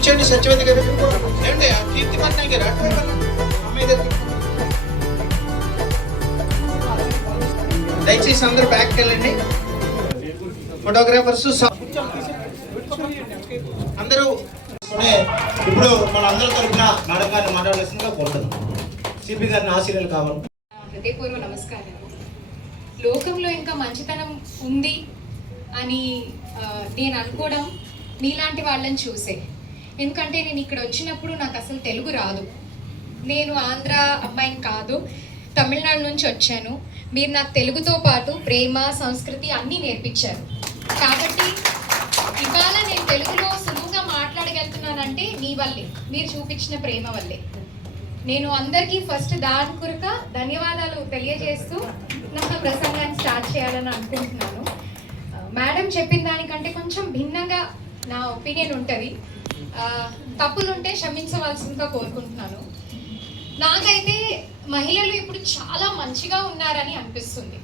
కూర్చోండి. సత్యవతి గారు ఏమండి, కీర్తి పట్నాయక్ గారు అమ్మాయి దగ్గర దయచేసి అందరూ బ్యాక్కి వెళ్ళండి. ఫోటోగ్రాఫర్స్ అందరూ ఇప్పుడు మన అందరి తరఫున మేడం గారిని మాట్లాడాల్సిందిగా కోరుతున్నాం. సిపి గారిని ఆశీర్వాదాలు కావాలి. హృదయపూర్వ నమస్కారం. లోకంలో ఇంకా మంచితనం ఉంది అని నేను అనుకోవడం నీలాంటి వాళ్ళని చూసే. ఎందుకంటే నేను ఇక్కడ వచ్చినప్పుడు నాకు అసలు తెలుగు రాదు. నేను ఆంధ్ర అమ్మాయిని కాదు, తమిళనాడు నుంచి వచ్చాను. మీరు నాకు తెలుగుతో పాటు ప్రేమ, సంస్కృతి అన్నీ నేర్పించారు. కాబట్టి ఇవాళ నేను తెలుగులో సులువుగా మాట్లాడగలుగుతున్నానంటే మీ వల్లే, మీరు చూపించిన ప్రేమ వల్లే. నేను అందరికీ ఫస్ట్ దాని కొరక ధన్యవాదాలు తెలియజేస్తూ నా ప్రసంగాన్ని స్టార్ట్ చేయాలని అనుకుంటున్నాను. మేడం చెప్పిన దానికంటే కొంచెం భిన్నంగా నా ఒపీనియన్ ఉంటుంది. తప్పులుంటే క్షమించవలసిందిగా కోరుకుంటున్నాను. నాకైతే మహిళలు ఇప్పుడు చాలా మంచిగా ఉన్నారని అనిపిస్తుంది.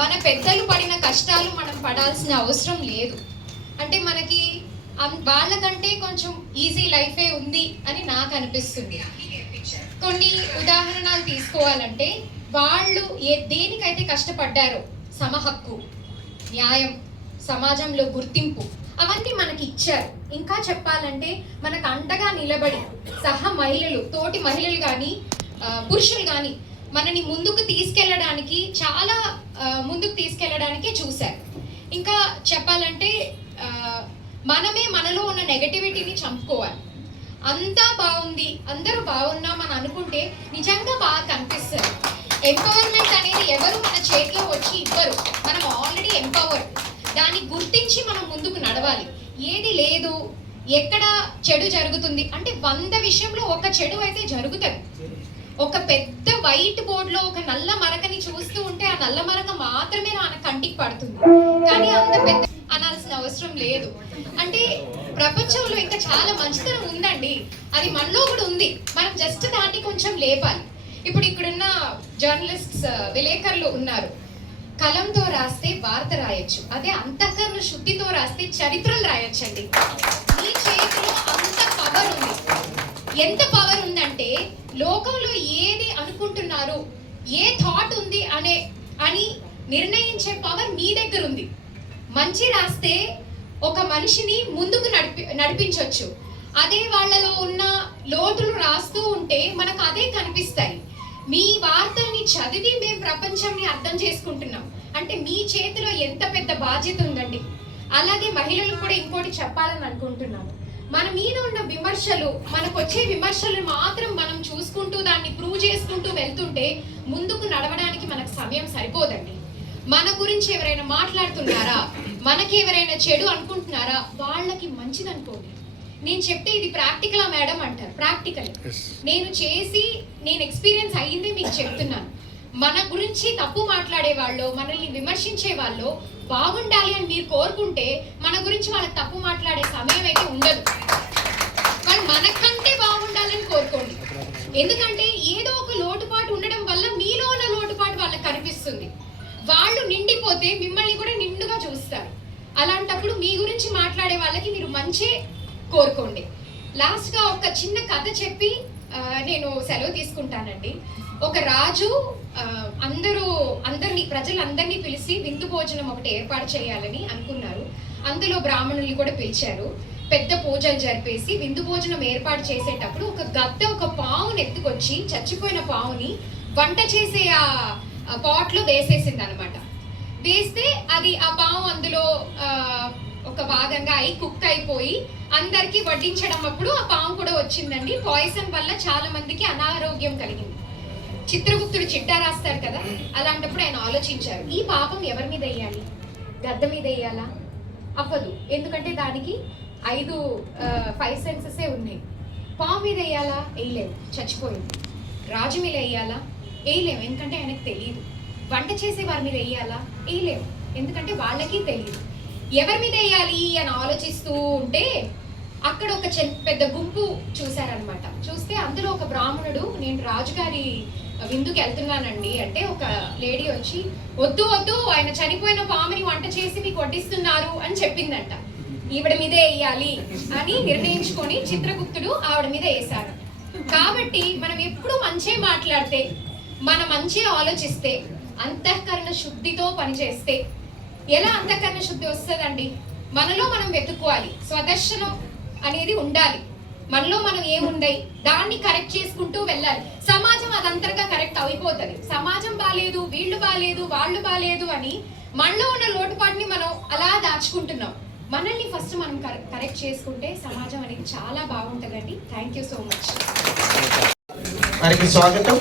మన పెద్దలు పడిన కష్టాలు మనం పడాల్సిన అవసరం లేదు. అంటే మనకి వాళ్ళకంటే కొంచెం ఈజీ లైఫే ఉంది అని నాకు అనిపిస్తుంది. కొన్ని ఉదాహరణలు తీసుకోవాలంటే వాళ్ళు దేనికైతే కష్టపడ్డారో, సమహక్కు, న్యాయం, సమాజంలో గుర్తింపు, అవన్నీ మనకి ఇచ్చారు. ఇంకా చెప్పాలంటే మనకు అండగా నిలబడి మహిళలు, తోటి మహిళలు కానీ పురుషులు కానీ మనని ముందుకు తీసుకెళ్ళడానికి చాలా ముందుకు తీసుకెళ్ళడానికే చూశారు. ఇంకా చెప్పాలంటే మనమే మనలో ఉన్న నెగటివిటీని చంపుకోవాలి. అంతా బాగుంది, అందరూ బాగున్నామని అనుకుంటే నిజంగా బాగా కనిపిస్తుంది. ఎంపవర్మెంట్ అనేది ఎవరు మన చేతిలో వచ్చి ఇవ్వరు, మనం ఆల్రెడీ ఎంపవర్. దాన్ని గుర్తించి మనం ముందుకు నడవాలి. ఏది లేదు, ఎక్కడ చెడు జరుగుతుంది అంటే 100 విషయంలో ఒక చెడు అయితే జరుగుతుంది. ఒక పెద్ద వైట్ బోర్డులో ఒక నల్ల మరకని చూస్తూ ఉంటే ఆ నల్ల మరక మాత్రమే మన కంటికి పడుతుంది, కానీ అంత పెద్ద అనాల్సిన అవసరం లేదు. అంటే ప్రపంచంలో ఇంకా చాలా మంచితనం ఉందండి, అది మనలో కూడా ఉంది. మనం జస్ట్ దాన్ని కొంచెం లేపాలి. ఇప్పుడు ఇక్కడున్న జర్నలిస్ట్స్, విలేకరులు ఉన్నారు. కలంతో రాస్తే వార్త రాయొచ్చు, అదే అంతఃకరణ శుద్ధితో రాస్తే చరిత్రలు రాయొచ్చండి. మీ చేతిలో అంత పవర్ ఉంది. ఎంత పవర్ ఉందంటే లోకంలో ఏది అనుకుంటున్నారు, ఏ థాట్ ఉంది అని నిర్ణయించే పవర్ మీ దగ్గర ఉంది. మంచి రాస్తే ఒక మనిషిని ముందుకు నడిపించవచ్చు. అదే వాళ్ళలో ఉన్న లోటులు రాస్తూ ఉంటే మనకు అదే కనిపిస్తాయి. మీ వార్తల్ని చదివి మేము ప్రపంచాన్ని అర్థం చేసుకుంటున్నాం అంటే మీ చేతిలో ఎంత పెద్ద బాధ్యత ఉందండి. అలాగే మహిళలు కూడా ఇంకోటి చెప్పాలని అనుకుంటున్నాను. మన మీద ఉన్న విమర్శలు, మనకు వచ్చే విమర్శలు మాత్రం మనం చూసుకుంటూ దాన్ని ప్రూవ్ చేసుకుంటూ వెళ్తుంటే ముందుకు నడవడానికి మనకు సమయం సరిపోదండి. మన గురించి ఎవరైనా మాట్లాడుతున్నారా, మనకి ఎవరైనా చెడు అనుకుంటున్నారా, వాళ్ళకి మంచిది అనుకోండి. నేను చెప్తే ఇది ప్రాక్టికలా మేడం అంటారు, ప్రాక్టికల్. నేను ఎక్స్పీరియన్స్ అయ్యింది మీకు చెప్తున్నాను. మన గురించి తప్పు మాట్లాడే వాళ్ళు, మనల్ని విమర్శించే వాళ్ళు బాగుండాలి అని మీరు కోరుకుంటే మన గురించి వాళ్ళకి తప్పు మాట్లాడే సమయం అయితే ఉండదు. వాళ్ళు మనకంటే బాగుండాలని కోరుకోండి. ఎందుకంటే ఏదో ఒక లోటుపాటు ఉండడం వల్ల మీలో ఉన్న లోటుపాటు వాళ్ళకి కనిపిస్తుంది. వాళ్ళు నిండిపోతే మిమ్మల్ని కూడా నిండుగా చూస్తారు. అలాంటప్పుడు మీ గురించి మాట్లాడే వాళ్ళకి మీరు మంచి కోరుకోండి. లాస్ట్గా ఒక చిన్న కథ చెప్పి నేను సెలవు తీసుకుంటానండి. ఒక రాజు ప్రజలందరినీ పిలిచి విందు భోజనం ఒకటి ఏర్పాటు చేయాలని అనుకున్నారు. అందులో బ్రాహ్మణుల్ని కూడా పిలిచారు. పెద్ద పూజలు జరిపేసి విందు భోజనం ఏర్పాటు చేసేటప్పుడు ఒక గద్ద ఒక పావుని ఎత్తుకొచ్చి, చచ్చిపోయిన పావుని వంట చేసే ఆ పాట్లో వేసేసింది అనమాట. వేస్తే అది ఆ పావు అందులో ఒక భాగంగా కుక్ అయిపోయి అందరికి వడ్డించడం అప్పుడు ఆ పాము కూడా వచ్చిందండి. పాయిజన్ వల్ల చాలా మందికి అనారోగ్యం కలిగింది. చిత్రగుప్తుడు చిట్టా రాస్తారు కదా, అలాంటప్పుడు ఆయన ఆలోచించారు, ఈ పాపం ఎవరి మీద వేయాలి? గద్ద మీద వేయాలా? అవ్వదు, ఎందుకంటే దానికి 5 సెన్సెసే ఉన్నాయి. పాము మీద వేయాలా? వేయలేము, చచ్చిపోయింది. రాజు మీద వేయాలా? వేయలేము, ఎందుకంటే ఆయనకు తెలియదు. వంట చేసే వారి మీద వేయాలా? వేయలేము, ఎందుకంటే వాళ్ళకి తెలియదు. ఎవరి మీద వేయాలి అని ఆలోచిస్తూ ఉంటే అక్కడ ఒక పెద్ద గుంపు చూశారనమాట. చూస్తే అందులో ఒక బ్రాహ్మణుడు, నేను రాజుగారి విందుకి వెళ్తున్నానండి అంటే, ఒక లేడీ వచ్చి, వద్దు వద్దు, ఆయన చనిపోయిన పాముని వంట చేసి మీకు వడ్డిస్తున్నారు అని చెప్పిందంట. ఈవిడ మీదే వేయాలి అని నిర్ణయించుకొని చిత్రగుప్తుడు ఆవిడ మీద వేశాడు. కాబట్టి మనం ఎప్పుడు మంచే మాట్లాడితే, మనం మంచి ఆలోచిస్తే, అంతఃకరణ శుద్ధితో పనిచేస్తే ఎలా అంతఃకరణ శుద్ధి వస్తుందండి? మనలో మనం వెతుక్కోవాలి, స్వదర్శనం అనేది ఉండాలి. మనలో మనం ఏముండయి దాన్ని కరెక్ట్ చేసుకుంటూ వెళ్ళాలి. సమాజం అదంతరగా కరెక్ట్ అయిపోతుంది. సమాజం బాలేదు, వీళ్ళు బాలేదు, వాళ్ళు బాలేదు అని మనలో ఉన్న లోటుపాటుని మనం అలా దాచుకుంటున్నాం. మనల్ని ఫస్ట్ మనం కరెక్ట్ చేసుకుంటే సమాజం అనేది చాలా బాగుంటుందండి. Thank you so much. వారికి స్వాగతం.